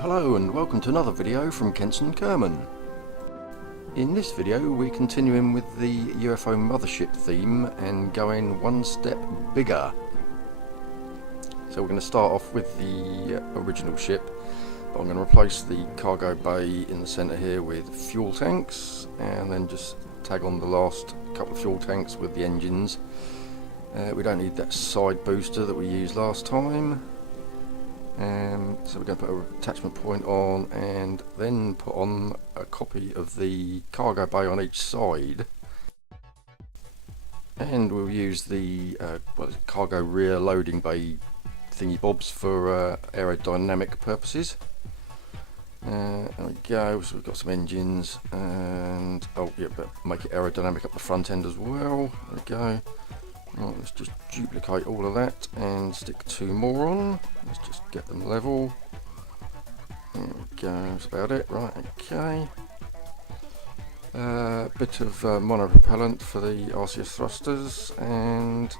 Hello and welcome to another video from Kenson Kerman. In this video we're continuing with the UFO Mothership theme and going one step bigger. So we're going to start off with the original ship, but I'm going to replace the cargo bay in the centre here with fuel tanks and then just tag on the last couple of fuel tanks with the engines. We don't need that side booster that we used last time. So we're going to put an attachment point on and then put on a copy of the cargo bay on each side, and we'll use the cargo rear loading bay thingy bobs for aerodynamic purposes. There we go, so we've got some engines and but make it aerodynamic up the front end as well. There we go. Right, let's just duplicate all of that and stick two more on. Let's just get them level. There we go, that's about it. Right, okay. Bit of monopropellant for the RCS thrusters, and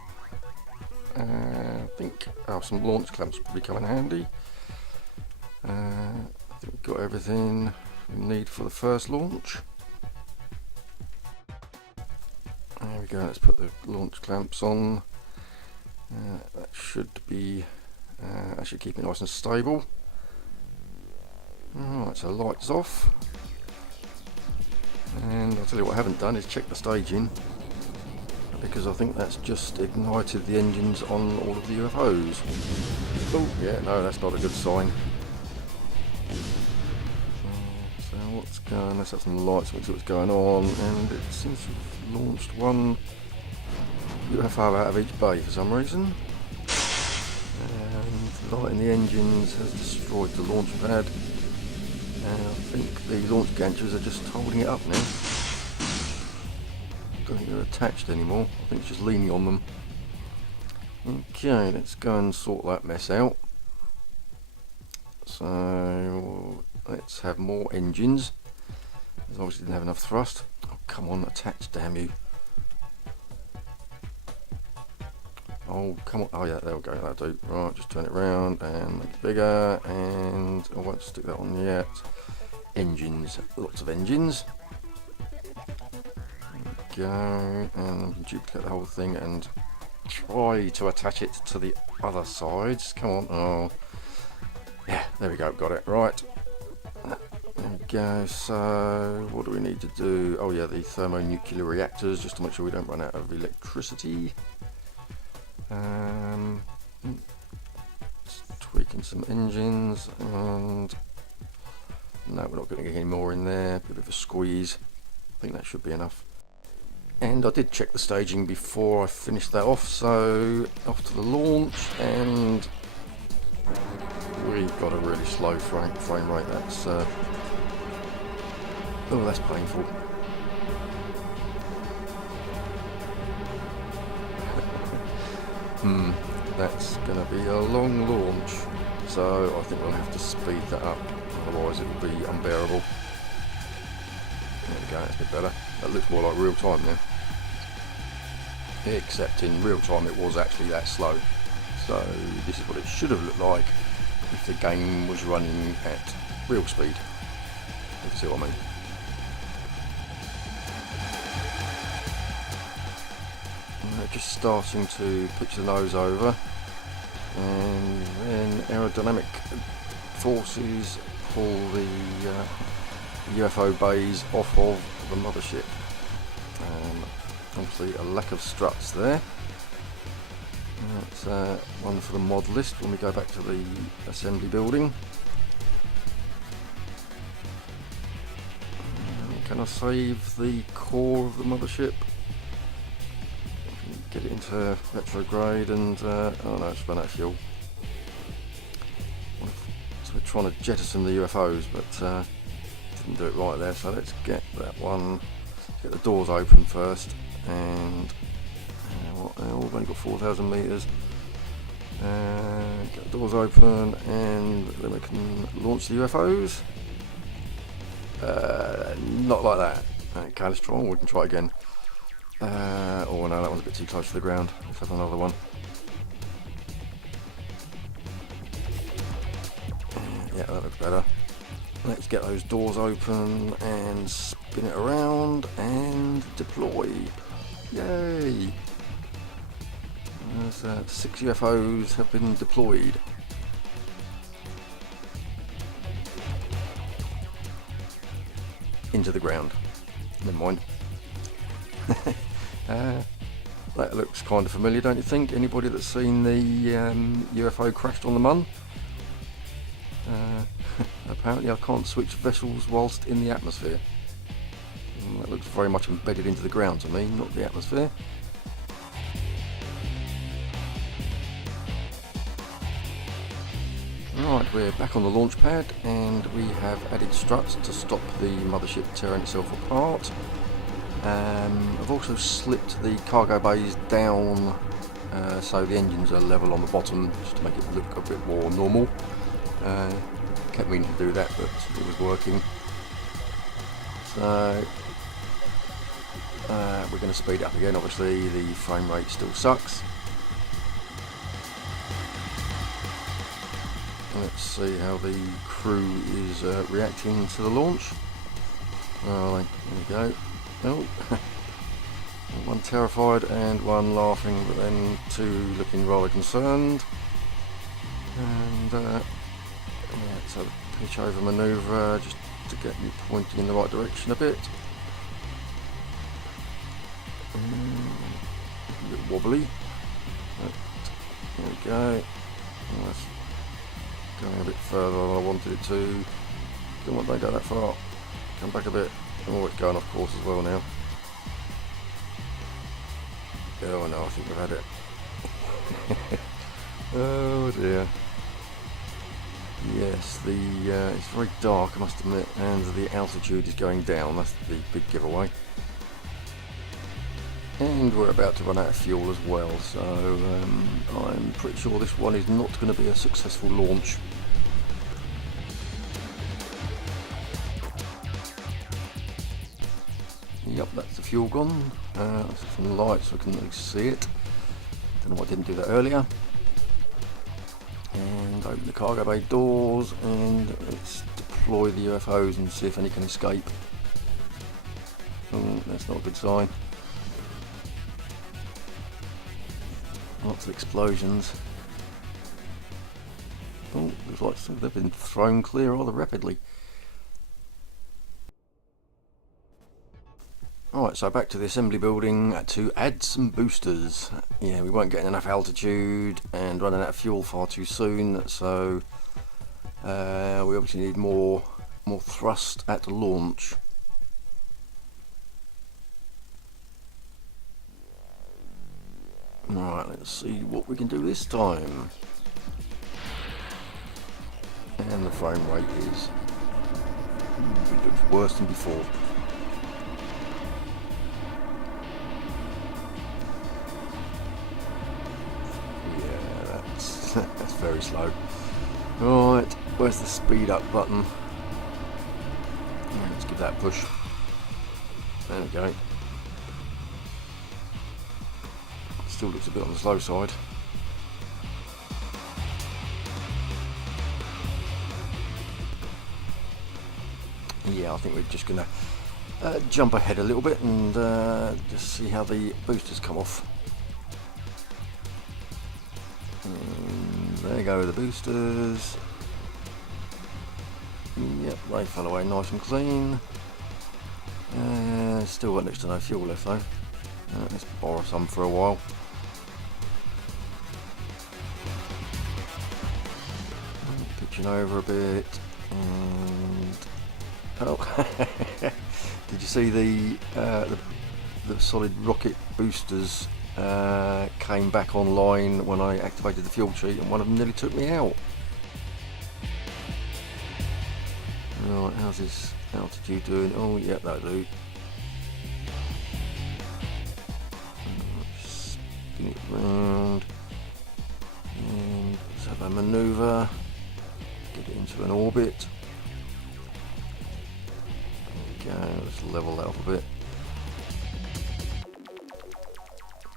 I think some launch clamps will be coming handy. I think we've got everything we need for the first launch. There we go, let's put the launch clamps on. That should be actually keep it nice and stable. Alright, so lights off. And I'll tell you what I haven't done is check the staging, because I think that's just ignited the engines on all of the UFOs. Oh yeah, no, that's not a good sign. So what's going, let's have some lights and see what's going on, and it seems to have launched one UFO out of each bay for some reason. And lighting the engines has destroyed the launch pad. And I think the launch gantries are just holding it up now. Don't think they're attached anymore. I think it's just leaning on them. Okay, let's go and sort that mess out. So let's have more engines. Because obviously didn't have enough thrust. Oh, come on, attach, damn you. Oh, come on. Oh yeah, there we go, that'll do. Right, just turn it around and make it bigger, and I won't stick that on yet. Engines, lots of engines. There we go, and duplicate the whole thing and try to attach it to the other sides. Come on, oh. Yeah, there we go, got it, right. There we go, so what do we need to do? Oh yeah, the thermonuclear reactors, just to make sure we don't run out of electricity. Just tweaking some engines, and no, we're not going to get any more in there. Bit of a squeeze. I think that should be enough. And I did check the staging before I finished that off, so off to the launch, and we've got a really slow frame rate. That's oh, that's painful. That's going to be a long launch, so I think we'll have to speed that up, otherwise it will be unbearable. There we go, that's a bit better. That looks more like real time now. Except in real time it was actually that slow. So this is what it should have looked like if the game was running at real speed. You can see what I mean. Just starting to pitch the nose over, and then aerodynamic forces pull the UFO bays off of the mothership. Obviously a lack of struts there. That's one for the mod list when we go back to the assembly building. Can I save the core of the mothership? Get it into retrograde, and oh no, it's run out of fuel. So we're trying to jettison the UFOs, but didn't do it right there. So let's get that one. Let's get the doors open first, and we've only got 4,000 meters. Get the doors open, and then we can launch the UFOs. Not like that. Okay, let's try. We can try it again. Oh no, that one's a bit too close to the ground. Let's have another one. Yeah, that looks better. Let's get those doors open and spin it around and deploy. Yay! There's 6 UFOs have been deployed. Into the ground. Never mind. That looks kind of familiar, don't you think? Anybody that's seen the UFO crashed on the Mun? Apparently I can't switch vessels whilst in the atmosphere. That looks very much embedded into the ground to me, not the atmosphere. Right, we're back on the launch pad and we have added struts to stop the mothership tearing itself apart. I've also slipped the cargo bays down so the engines are level on the bottom, just to make it look a bit more normal. Kept meaning to do that, but it was working. So we're going to speed up again. Obviously the frame rate still sucks. Let's see how the crew is reacting to the launch. Oh, there we go. Oh, one terrified and one laughing, but then 2 looking rather concerned. And yeah, so the pitch over manoeuvre just to get you pointing in the right direction a bit. A bit wobbly. But there we go. Oh, that's going a bit further than I wanted it to. Come on, don't go that far. Come back a bit. Oh, it's going off course as well now. Oh no, I think we've had it. Oh dear. Yes, it's very dark, I must admit, and the altitude is going down. That's the big giveaway. And we're about to run out of fuel as well, so I'm pretty sure this one is not going to be a successful launch. Yep, that's the fuel gone. That's from the lights, so I couldn't really see it. Don't know why I didn't do that earlier. And open the cargo bay doors and let's deploy the UFOs and see if any can escape. Oh, that's not a good sign. Lots of explosions. Oh, looks like they've been thrown clear rather rapidly. Alright, so back to the assembly building to add some boosters. Yeah, we weren't getting enough altitude and running out of fuel far too soon, so we obviously need more thrust at launch. Alright, let's see what we can do this time. And the frame rate is it looks worse than before. That's very slow. Right, where's the speed up button? Let's give that a push. There we go. Still looks a bit on the slow side. Yeah, I think we're just going to jump ahead a little bit and just see how the boosters come off. There you go, the boosters. Yep, they fell away nice and clean. Still got next to no fuel left though. Let's borrow some for a while. Pitching over a bit. And oh, did you see the solid rocket boosters? Came back online when I activated the fuel cheat and one of them nearly took me out. Right, how's this altitude doing? Oh, yeah, that'll do. Spin it round. And let's have a manoeuvre. Get it into an orbit. There we go, let's level that off a bit.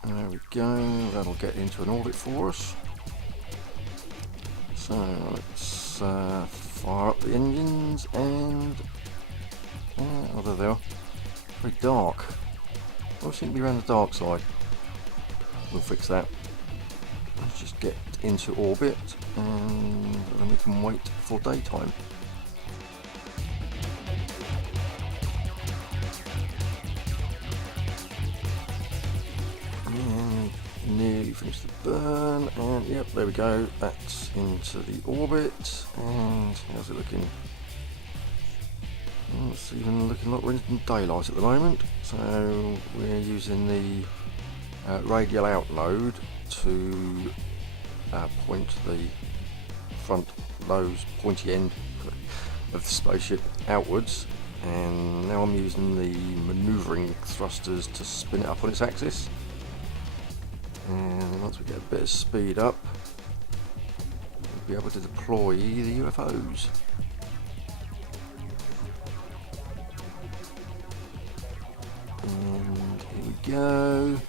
There we go, that'll get into an orbit for us. So let's fire up the engines and... oh, there they are. Very dark. Always seem to be around the dark side. We'll fix that. Let's just get into orbit and then we can wait for daytime. And nearly finished the burn, and yep, there we go. That's into the orbit. And how's it looking? It's even looking like we're in daylight at the moment. So we're using the radial outload to point the front nose pointy end of the spaceship outwards, and now I'm using the manoeuvring thrusters to spin it up on its axis. And once we get a bit of speed up, we'll be able to deploy the UFOs. And here we go.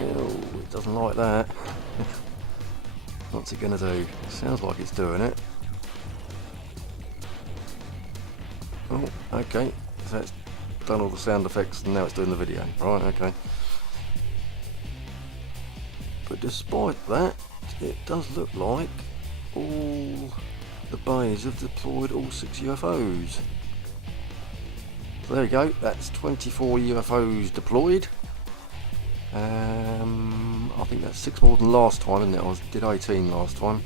Oh, it doesn't like that. What's it gonna do? Sounds like it's doing it. Oh, okay. So it's done all the sound effects and now it's doing the video. Right, okay. But despite that, it does look like all the bays have deployed all 6 UFOs. So there we go, that's 24 UFOs deployed. I think that's 6 more than last time, isn't it? I did 18 last time.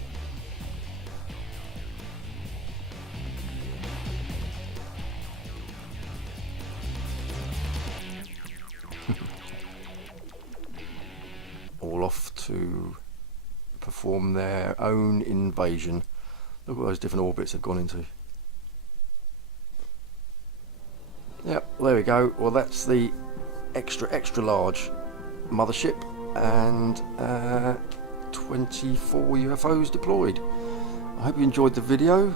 All off to perform their own invasion. Look at those different orbits they've gone into. Yep, there we go. Well, that's the extra large mothership and 24 UFOs deployed. I hope you enjoyed the video.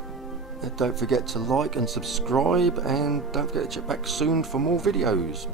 Don't forget to like and subscribe, and don't forget to check back soon for more videos.